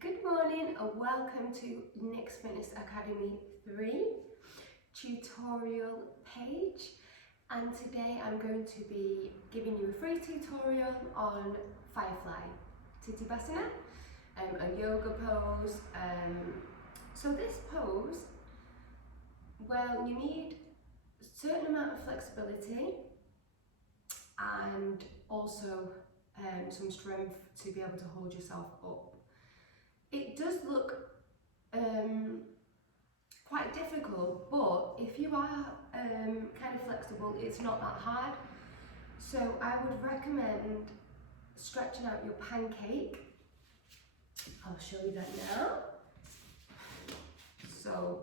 Good morning and welcome to Nick's Fitness Academy 3 tutorial page, and today I'm going to be giving you a free tutorial on Firefly, Tittibhasana, a yoga pose. So this pose, well, you need a certain amount of flexibility and also some strength to be able to hold yourself up. It does look quite difficult, but if you are kind of flexible, it's not that hard. So I would recommend stretching out your pancake. I'll show you that now. So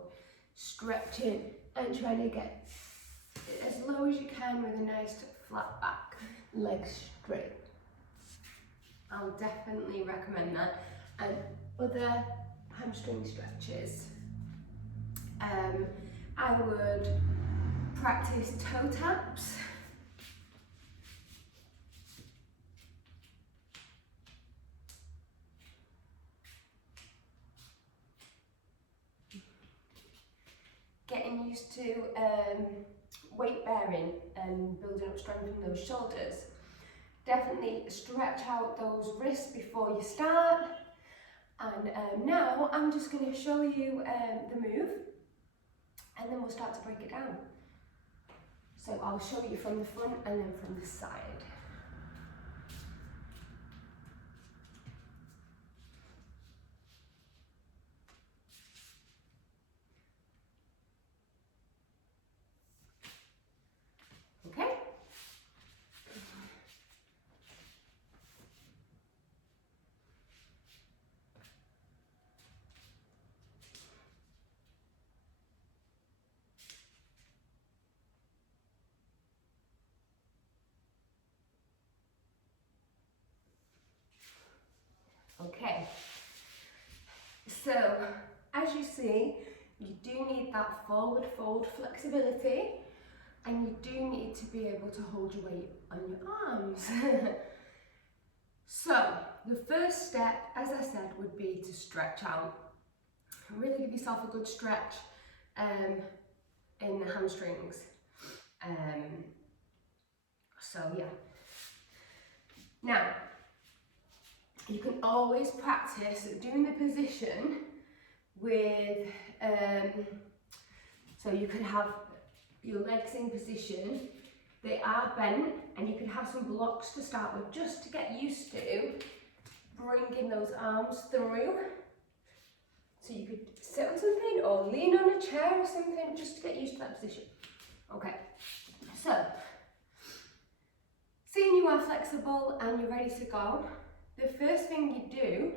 stretching and trying to get as low as you can with a nice flat back, legs straight. I'll definitely recommend that. And other hamstring stretches, I would practice toe taps. Getting used to weight bearing and building up strength in those shoulders. Definitely stretch out those wrists before you start. And now I'm just going to show you the move, and then we'll start to break it down. So I'll show you from the front and then from the side. Okay? Okay, so as you see, you do need that forward fold flexibility, and you do need to be able to hold your weight on your arms. So the first step, as I said, would be to stretch out. Really give yourself a good stretch in the hamstrings. So yeah. Now, you can always practice doing the position with, so you can have your legs in position, they are bent, and you can have some blocks to start with just to get used to bringing those arms through. So you could sit on something or lean on a chair or something just to get used to that position. Okay, so seeing you are flexible and you're ready to go, the first thing you do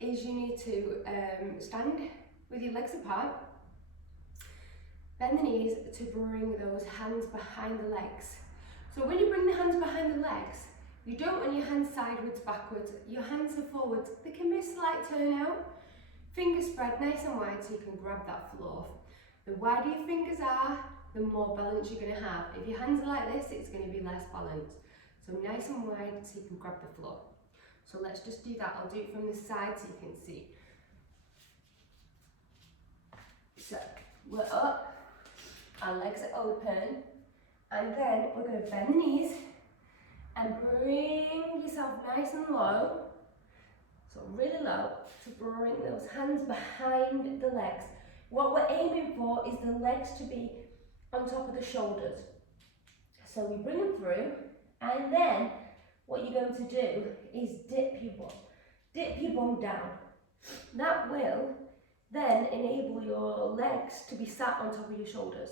is you need to stand with your legs apart, bend the knees to bring those hands behind the legs. So when you bring the hands behind the legs, you don't want your hands sideways, backwards, your hands are forwards. There can be a slight turn out. Fingers spread nice and wide so you can grab that floor. The wider your fingers are, the more balance you're going to have. If your hands are like this, it's going to be less balance. So nice and wide so you can grab the floor. So let's just do that. I'll do it from the side so you can see. So we're up, our legs are open, and then we're going to bend the knees and bring yourself nice and low, so really low, to bring those hands behind the legs. What we're aiming for is the legs to be on top of the shoulders. So we bring them through, and then what you're going to do is dip your bum down. That will then enable your legs to be sat on top of your shoulders.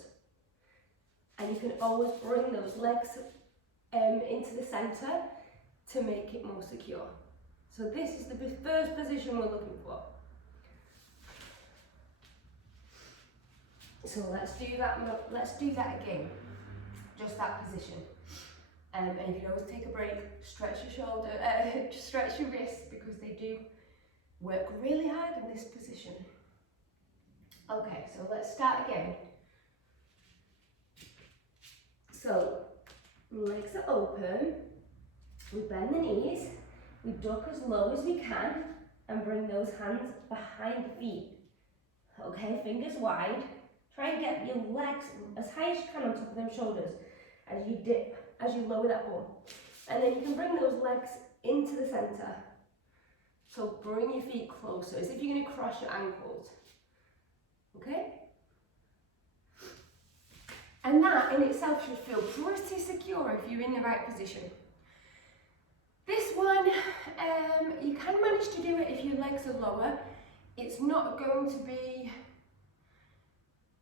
And you can always bring those legs into the centre to make it more secure. So this is the first position we're looking for. So let's do that again, just that position. And you can always take a break, stretch your shoulder, stretch your wrists, because they do work really hard in this position. Okay, so let's start again. So, legs are open, we bend the knees, we duck as low as we can, and bring those hands behind the feet. Okay, fingers wide. Try and get your legs as high as you can on top of them shoulders as you dip, as you lower that ball. And then you can bring those legs into the centre. So bring your feet closer, as if you're going to cross your ankles. Okay? And that in itself should feel pretty secure if you're in the right position. This one, you can manage to do it if your legs are lower. It's not going to be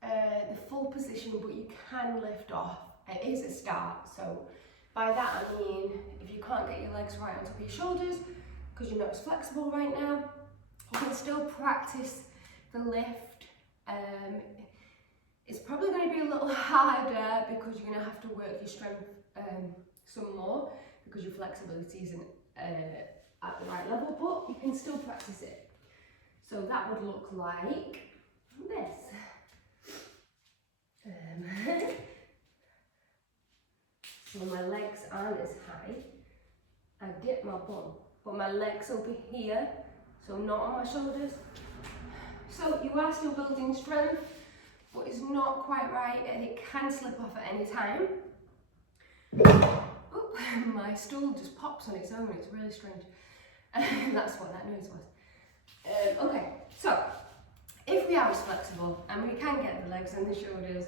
the full position, but you can lift off. It is a start. So by that I mean, if you can't get your legs right on top of your shoulders, because you're not as flexible right now, you can still practice the lift. It's probably going to be a little harder because you're going to have to work your strength some more because your flexibility isn't at the right level, but you can still practice it. So that would look like this. So my legs aren't as high. I dip my bum, but my legs will be here, so not on my shoulders. So you are still building strength, but it's not quite right and it can slip off at any time. Oop, my stool just pops on its own, it's really strange. That's what that noise was. Okay, so if we are as flexible and we can get the legs and the shoulders,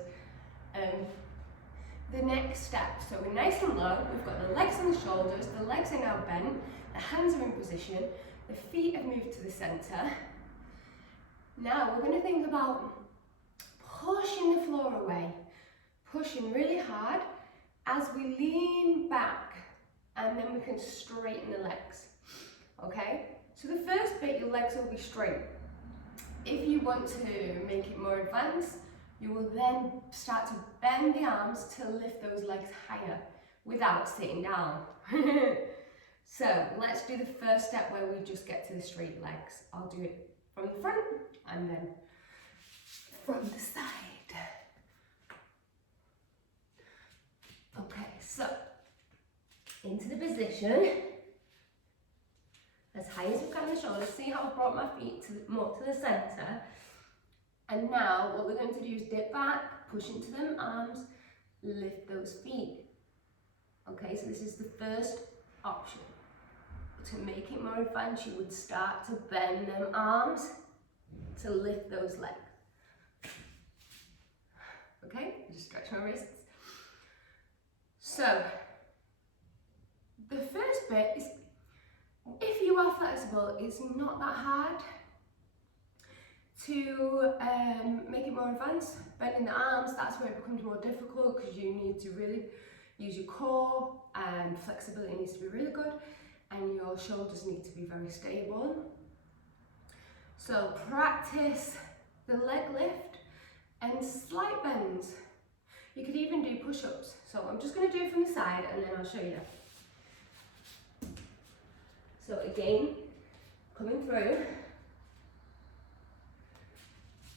the next step, so we're nice and low, we've got the legs and the shoulders, the legs are now bent, the hands are in position, the feet have moved to the centre. Now we're going to think about pushing the floor away, pushing really hard as we lean back, and then we can straighten the legs. Okay, so the first bit, your legs will be straight. If you want to make it more advanced, you will then start to bend the arms to lift those legs higher without sitting down. So let's do the first step where we just get to the straight legs. I'll do it from the front and then from the side. Okay, so into the position, as high as we can on the shoulders. See how I've brought my feet more to the centre. And now what we're going to do is dip back, push into them arms, lift those feet. Okay, so this is the first option. To make it more advanced, you would start to bend them arms to lift those legs. Okay, just stretch my wrists. So, the first bit is, if you are flexible, it's not that hard to make it more advanced. Bending the arms, that's where it becomes more difficult because you need to really use your core and flexibility needs to be really good and your shoulders need to be very stable. So practice the leg lift and slight bends. You could even do push-ups. So I'm just going to do it from the side and then I'll show you. So again, coming through,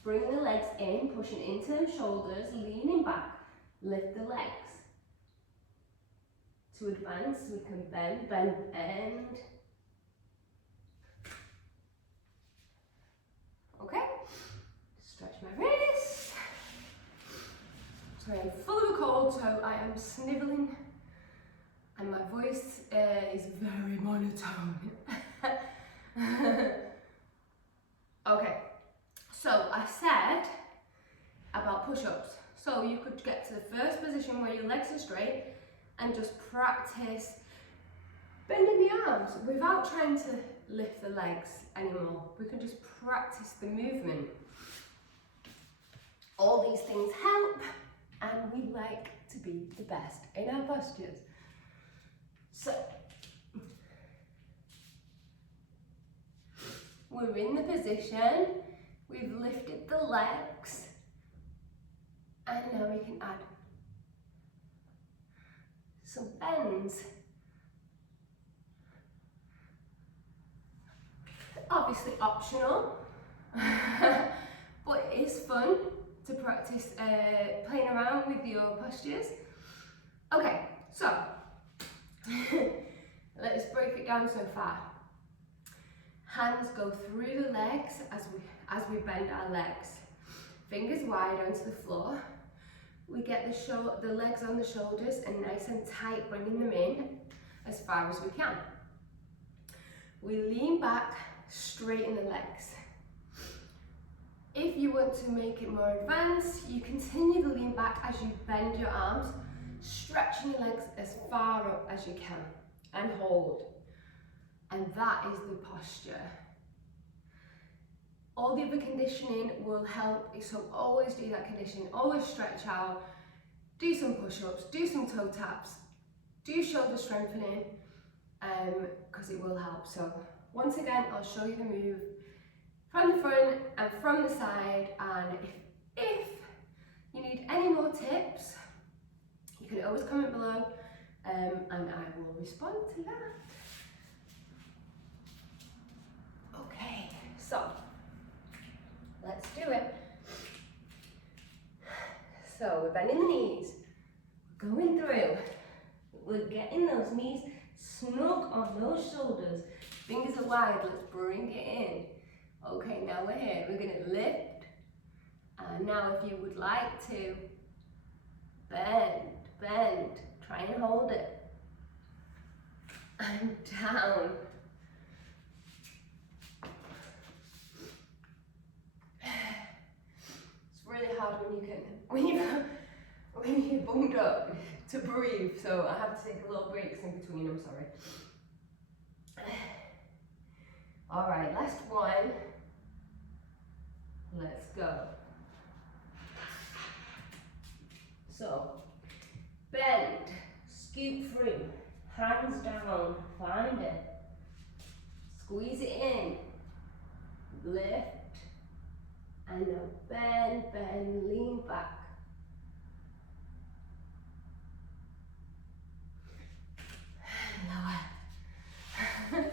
bring the legs in, pushing into them shoulders, leaning back, lift the legs. To advance, we can bend, bend, bend. Okay, stretch my wrist. Sorry, I'm full of a cold, so I am snivelling and my voice is very monotone. Okay, so I said about push-ups. So you could get to the first position where your legs are straight and just practice bending the arms without trying to lift the legs anymore. We can just practice the movement. All these things help and we like to be the best in our postures. So, we're in the position, we've lifted the legs, and now we can add some bends. Obviously optional, but it is fun to practice playing around with your postures. Okay, so let's break it down so far. Hands go through the legs as we bend our legs. Fingers wide onto the floor. We get the legs on the shoulders and nice and tight, bringing them in as far as we can. We lean back, straighten the legs. If you want to make it more advanced, you continue to lean back as you bend your arms, stretching your legs as far up as you can, and hold. And that is the posture. All the other conditioning will help, so always do that conditioning, always stretch out, do some push-ups, do some toe taps, do shoulder strengthening, because it will help. So once again, I'll show you the move from the front and from the side, and if you need any more tips, you can always comment below, and I will respond to that. Okay, so let's do it. So we're bending the knees, we're going through, we're getting those knees snug on those shoulders, fingers are wide, let's bring it in. Okay, now we're here, we're gonna lift, and now if you would like to, bend, try and hold it, and down. Really hard when you're bummed up to breathe, so I have to take a little breaks in between, I'm sorry. Alright, last one. Let's go. So, bend, scoop through, hands down, find it, squeeze it in, lift, and now bend, lean back. Lower.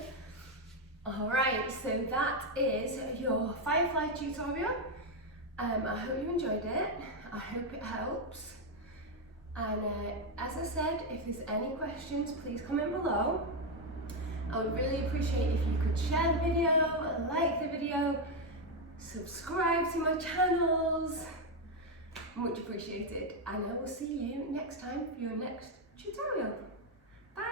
Alright, so that is your Firefly tutorial. I hope you enjoyed it. I hope it helps. And as I said, if there's any questions, please comment below. I would really appreciate if you could share the video, like the video, subscribe to my channels, much appreciated, and I will see you next time for your next tutorial. Bye!